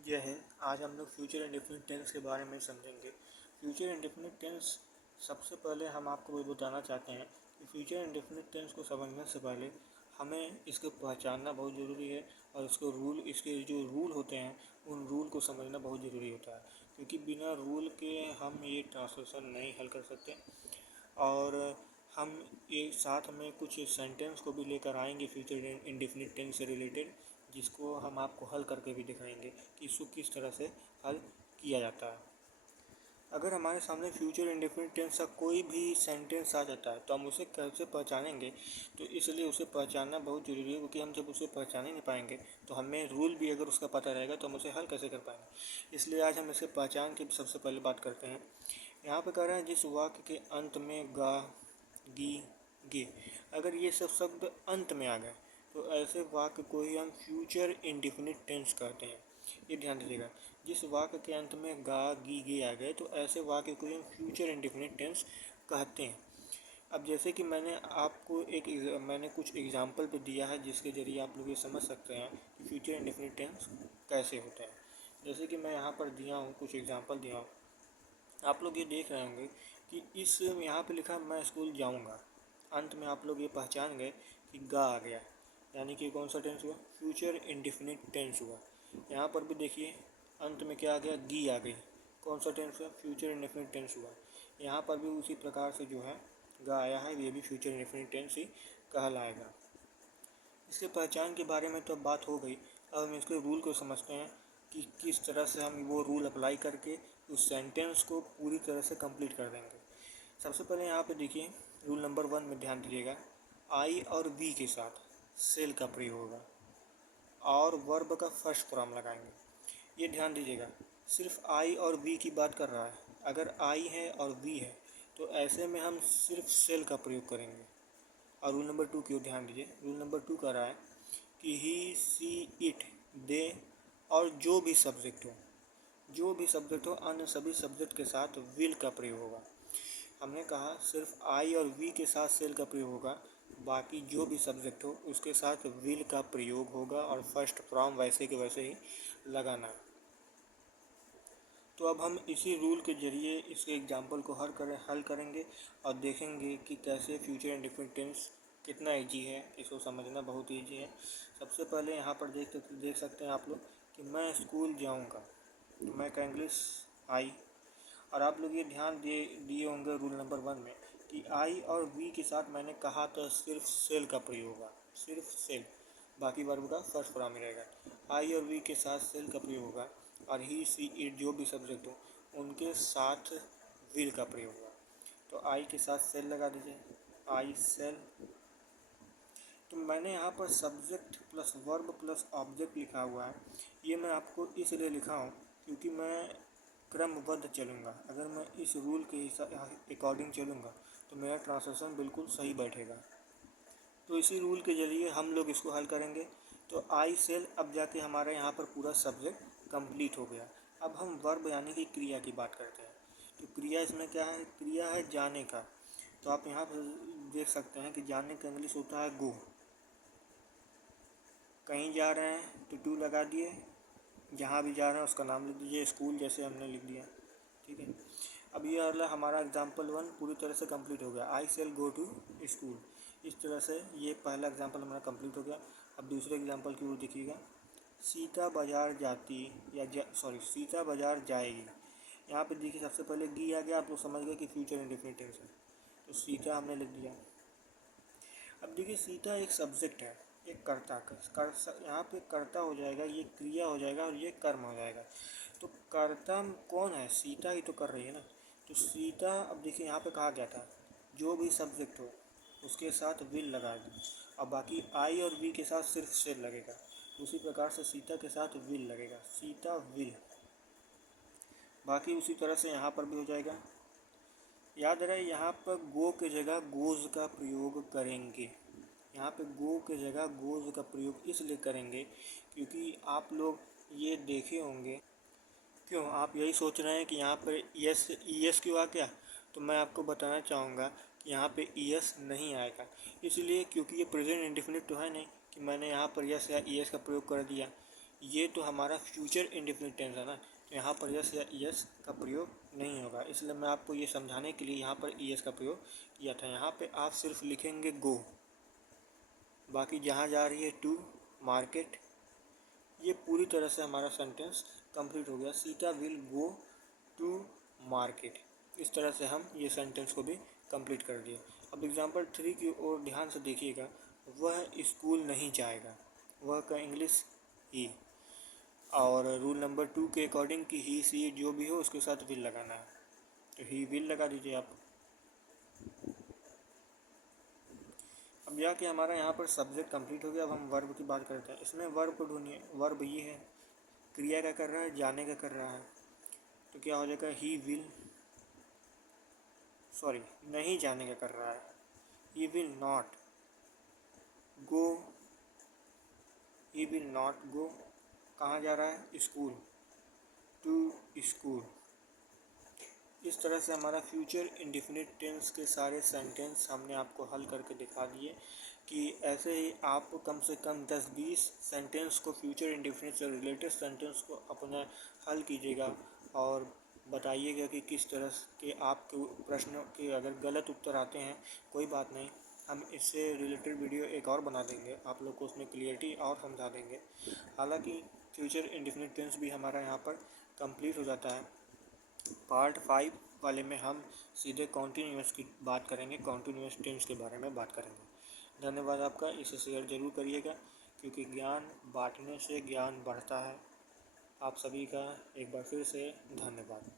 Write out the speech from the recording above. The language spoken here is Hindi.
यह है। आज हम लोग फ्यूचर इंडेफिनिट टेंस के बारे में समझेंगे। फ्यूचर इंडेफिनिट टेंस सबसे पहले हम आपको ये बताना चाहते हैं कि फ्यूचर इंडेफिनिट टेंस को समझने से पहले हमें इसको पहचानना बहुत ज़रूरी है और इसके जो रूल होते हैं उन रूल को समझना बहुत ज़रूरी होता है, क्योंकि बिना रूल के हम ये ट्रांसलेशन नहीं हल कर सकते। और हम एक साथ में कुछ सेंटेंस को भी लेकर आएंगे फ्यूचर इंडेफिनिट टेंस से रिलेटेड, जिसको हम आपको हल करके भी दिखाएंगे कि इसको किस तरह से हल किया जाता है। अगर हमारे सामने फ्यूचर इंडेफिनिट टेंस का कोई भी सेंटेंस आ जाता है तो हम उसे कैसे पहचानेंगे, तो इसलिए उसे पहचानना बहुत ज़रूरी है, क्योंकि हम जब उसे पहचान ही नहीं पाएंगे तो हमें रूल भी अगर उसका पता रहेगा तो हम उसे हल कैसे कर पाएंगे। इसलिए आज हम इसे पहचान की सबसे पहले बात करते हैं। यहाँ पे कह रहे हैं जिस वाक्य के अंत में गा, गी, गे, अगर ये सब शब्द अंत में आ गए तो ऐसे वाक्य को ही हम फ्यूचर इंडेफिनिट टेंस कहते हैं। ये ध्यान दीजिएगा, जिस वाक्य के अंत में गा, गी, गे आ गए तो ऐसे वाक्य को ही हम फ्यूचर इंडेफिनिट टेंस कहते हैं। अब जैसे कि मैंने कुछ एग्जाम्पल पे दिया है जिसके ज़रिए आप लोग ये समझ सकते हैं कि फ्यूचर इंडेफिनिट टेंस कैसे होते हैं। जैसे कि मैं यहाँ पर दिया हूँ, कुछ एग्जाम्पल दिया हूँ। आप लोग ये देख रहे होंगे कि इस यहाँ पे लिखा मैं स्कूल जाऊँगा, अंत में आप लोग ये पहचान गए कि गा आ गया, यानी कि कौन सा टेंस हुआ, फ्यूचर इंडेफिनिट टेंस हुआ। यहाँ पर भी देखिए अंत में क्या आ गया, गी आ गई, कौन सा टेंस हुआ, फ्यूचर इंडेफिनिट टेंस हुआ। यहाँ पर भी उसी प्रकार से जो है गा आया है, ये भी फ्यूचर इंडेफिनिट टेंस ही कहलाएगा। इसके पहचान के बारे में तो बात हो गई। अब हम इसके रूल को समझते हैं कि किस तरह से हम वो रूल अप्लाई करके उस सेंटेंस को पूरी तरह से कंप्लीट कर देंगे। सबसे पहले यहाँ पे देखिए रूल नंबर 1 में ध्यान दीजिएगा, आई और वी के साथ सेल का प्रयोग होगा और वर्ब का फर्स्ट फॉर्म लगाएंगे। ये ध्यान दीजिएगा, सिर्फ आई और वी की बात कर रहा है। अगर आई है और वी है तो ऐसे में हम सिर्फ सेल का प्रयोग करेंगे। और रूल नंबर 2 की ओर ध्यान दीजिए, रूल नंबर 2 कह रहा है कि ही, सी, इट, दे और जो भी सब्जेक्ट हो अन्य सभी सब्जेक्ट के साथ विल का प्रयोग होगा। हमने कहा सिर्फ आई और वी के साथ सेल का प्रयोग होगा, बाकी जो भी सब्जेक्ट हो उसके साथ विल का प्रयोग होगा और फर्स्ट फॉर्म वैसे के वैसे ही लगाना है। तो अब हम इसी रूल के ज़रिए इसके एग्जाम्पल को हल करेंगे और देखेंगे कि कैसे फ्यूचर इंडेफिनिट टेंस कितना ईजी है, इसको समझना बहुत ईजी है। सबसे पहले यहाँ पर देख सकते हैं आप लोग कि मैं स्कूल जाऊँगा, तो मैं का इंग्लिश आई। और आप लोग ये ध्यान दिए होंगे रूल नंबर 1 में कि आई और वी के साथ मैंने कहा तो सिर्फ सेल का प्रयोग होगा, सिर्फ सेल, बाकी वर्ब का फर्स्ट फॉर्म में रहेगा। आई और वी के साथ सेल का प्रयोग होगा और ही, सी, इट जो भी सब्जेक्ट हो उनके साथ विल का प्रयोग होगा। तो आई के साथ सेल लगा दीजिए, आई सेल। तो मैंने यहाँ पर subject plus verb plus object लिखा हुआ है। ये मैं आपको इसलिए लिखा हूँ क्योंकि मैं क्रमबद्ध चलूँगा। अगर मैं इस रूल के अकॉर्डिंग चलूँगा तो मेरा ट्रांसलेशन बिल्कुल सही बैठेगा। तो इसी रूल के ज़रिए हम लोग इसको हल करेंगे। तो आई सेल, अब जाके हमारे यहाँ पर पूरा सब्जेक्ट कंप्लीट हो गया। अब हम वर्ब यानी कि क्रिया की बात करते हैं। तो क्रिया इसमें क्या है, क्रिया है जाने का। तो आप यहाँ पर देख सकते हैं कि जाने का इंग्लिश होता है गो। कहीं जा रहे हैं तो टू लगा दिए, जहाँ भी जा रहे हैं उसका नाम लिख दीजिए, स्कूल जैसे हमने लिख दिया, ठीक है। अब ये वाला हमारा एग्जाम्पल 1 पूरी तरह से कंप्लीट हो गया, आई सेल गो टू स्कूल। इस तरह से ये पहला एग्जाम्पल हमारा कंप्लीट हो गया। अब दूसरे एग्जाम्पल की ओर देखिएगा, सीता बाज़ार जाती सीता बाज़ार जाएगी। यहाँ पे देखिए सबसे पहले गी आ गया, आप लोग समझ गए कि फ्यूचर इंडेफिनिट टेंस है, तो सीता हमने लिख दिया। अब देखिए सीता एक सब्जेक्ट है, एक कर्ता यहाँ पे कर्ता हो जाएगा, ये क्रिया हो जाएगा और ये कर्म हो जाएगा। तो कर्ता कौन है, सीता ही तो कर रही है ना। तो सीता, अब देखिए यहाँ पे कहा गया था जो भी सब्जेक्ट हो उसके साथ विल लगा दी, और बाकी आई और वी के साथ सिर्फ सेल लगेगा। उसी प्रकार से सीता के साथ विल लगेगा, सीता विल। बाकी उसी तरह से यहाँ पर भी हो जाएगा। याद रहे यहाँ पर गो के जगह गोज़ का प्रयोग करेंगे। यहाँ पे गो के जगह गोज़ का प्रयोग इसलिए करेंगे क्योंकि आप लोग ये देखे होंगे। क्यों आप यही सोच रहे हैं कि यहाँ पर ईएस क्यों आ गया, तो मैं आपको बताना चाहूँगा कि यहाँ पे ईएस नहीं आएगा, इसलिए क्योंकि ये प्रेजेंट इंडेफिनिट तो है नहीं कि मैंने यहाँ पर यस या ईएस का प्रयोग कर दिया। ये तो हमारा फ्यूचर इंडेफिनिट टेंस है ना, तो यहाँ पर यस या ईएस का प्रयोग नहीं होगा। इसलिए मैं आपको ये समझाने के लिए यहाँ पर ईएस का प्रयोग किया था। यहाँ पे आप सिर्फ लिखेंगे गो, बाकी जहाँ जा रही है टू मार्केट, ये पूरी तरह से हमारा सेंटेंस कंप्लीट हो गया। Sita will go to market. इस तरह से हम ये सेंटेंस को भी कंप्लीट कर दिए। अब एग्जांपल 3 की ओर ध्यान से देखिएगा। वह स्कूल नहीं जाएगा, वह का इंग्लिश ही, और रूल नंबर 2 के अकॉर्डिंग कि ही सी जो भी हो उसके साथ विल लगाना है, तो ही विल लगा दीजिए आप। अब जाके हमारा यहाँ पर सब्जेक्ट कंप्लीट हो गया। अब हम वर्ब की बात करते हैं। इसमें वर्ब को ढूंढिए। वर्ब ये है, क्रिया का कर रहा है, जाने का कर रहा है, तो क्या हो जाएगा, ही विल, सॉरी नहीं जाने का कर रहा है, he will not go, he will not go, कहाँ जा रहा है, स्कूल, टू स्कूल। इस तरह से हमारा फ्यूचर इंडेफिनिट टेंस के सारे सेंटेंस हमने आपको हल करके दिखा दिए कि ऐसे ही आप कम से कम 10-20 सेंटेंस को, फ्यूचर इंडेफिनिट से रिलेटेड सेंटेंस को अपना हल कीजिएगा और बताइएगा कि किस तरह के आपके प्रश्नों के अगर गलत उत्तर आते हैं कोई बात नहीं, हम इससे रिलेटेड वीडियो एक और बना देंगे, आप लोग को उसमें क्लियरिटी और समझा देंगे। हालांकि फ्यूचर इंडेफिनिट टेंस भी हमारा यहाँ पर कंप्लीट हो जाता है। पार्ट 5 वाले में हम सीधे कॉन्टीन्यूअस की बात करेंगे, कॉन्टीन्यूअस टेंस के बारे में बात करेंगे। धन्यवाद आपका, इसे शेयर ज़रूर करिएगा क्योंकि ज्ञान बांटने से ज्ञान बढ़ता है। आप सभी का एक बार फिर से धन्यवाद।